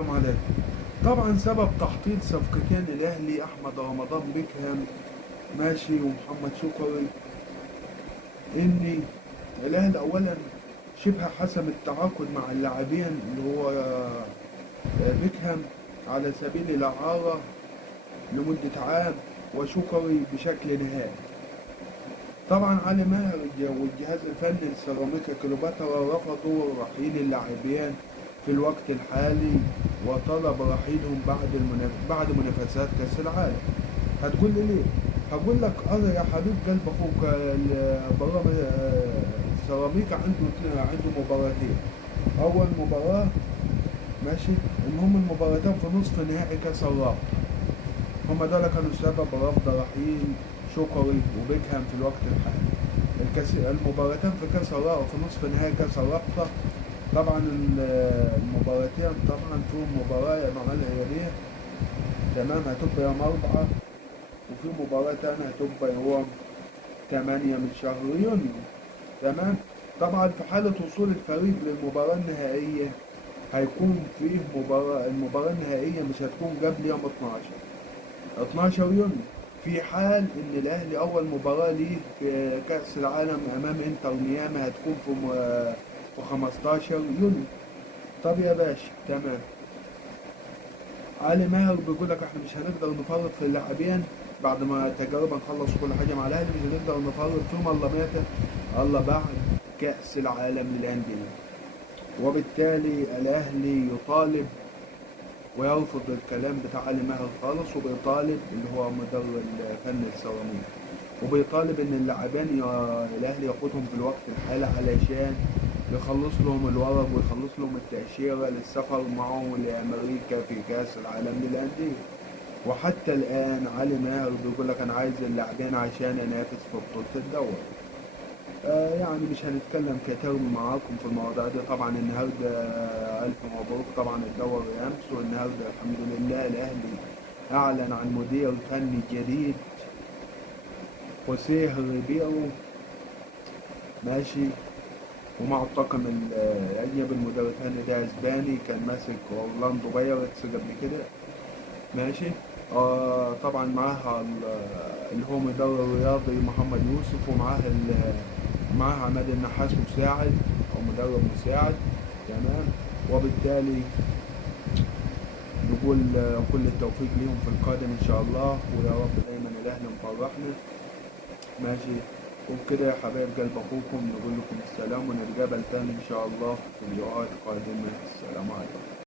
السلام عليكم. طبعا سبب تحطيم صفقتين الاهلي احمد رمضان بيكهام ماشي ومحمد شكري ان الاهلي اولا شبه حسم التعاقد مع اللاعبين اللي هو بيكهام على سبيل الاعاره لمده عام، وشكري بشكل نهائي. طبعا علي ماهر والجهاز الفني لسيراميكا كليوباترا رفضوا رحيل اللاعبين في الوقت الحالي، وطلب رحيلهم بعد منافسات كأس العالم. هتقول لي ليه؟ هقول لك يا حبيب قلب اخوك سيراميكا عنده مباراتين. اول مباراة ماشي ان هم المباراتين في نصف نهائي كأس الرابطة، هم دول كانوا سبب رفض رحيل شكري وبيكهام في الوقت الحالي. المباراتين في كأس الرابطة في نصف نهائي كأس الرابطة، طبعا المباراتين طبعا فيهم مباراة مع الهلالية تمام هتبقى يوم 4، وفي مباراة تانية هتبقى يوم 8 من شهر يونيو تمام. طبعا في حالة وصول الفريق للمباراة النهائية هيكون فيه المباراة النهائية مش هتكون قبل يوم 12 يونيو، في حال ان الاهلي اول مباراة ليه في كأس العالم امام انتر ميامي هتكون في 15 يونيو. طب يا باشا تمام. علي ماهر بيقول لك احنا مش هنقدر نفرط في اللاعبين بعد ما تجربة نخلص كل حاجة مع الاهلي، مش هنقدر نفرط فيهم الا متى؟ الا بعد كأس العالم للأندية. وبالتالي الاهلي يطالب ويرفض الكلام بتاع علي ماهر خالص، وبيطالب اللي هو مدرب الفني السيراميكا، وبيطالب ان اللاعبين الاهلي ياخدهم في الوقت الحالي علشان يخلص لهم الورق ويخلص لهم التأشيرة للسفر معهم لأمريكا في كأس العالم للأندية. وحتى الآن علي ماهر بيقول لك أنا عايز اللاعبين عشان أنافس في بطولة الدوري. يعني مش هنتكلم كتير معاكم في المواضيع دي. طبعا النهارده ألف مبروك طبعا الدوري أمس، والنهارده الحمد لله الأهلي أعلن عن مدير فني جديد خوسيه ريبيرو ماشي، ومع الطاقم الأجنبي. المدرب الفني ده أسباني كان ماسك أورلاندو بايرتس قبل كده ماشي. طبعا معاها اللي هو مدرب الرياضي محمد يوسف، معاها عماد النحاس مساعد أو مدرب مساعد تمام. وبالتالي نقول كل التوفيق ليهم في القادم إن شاء الله، ويا رب دايما الأهلي مفرحنا ماشي. وبكده يا حبايب قلب أخوكم نقول لكم السلام، ونتقابل تاني إن شاء الله في فيديوهات قادمة. السلام عليكم.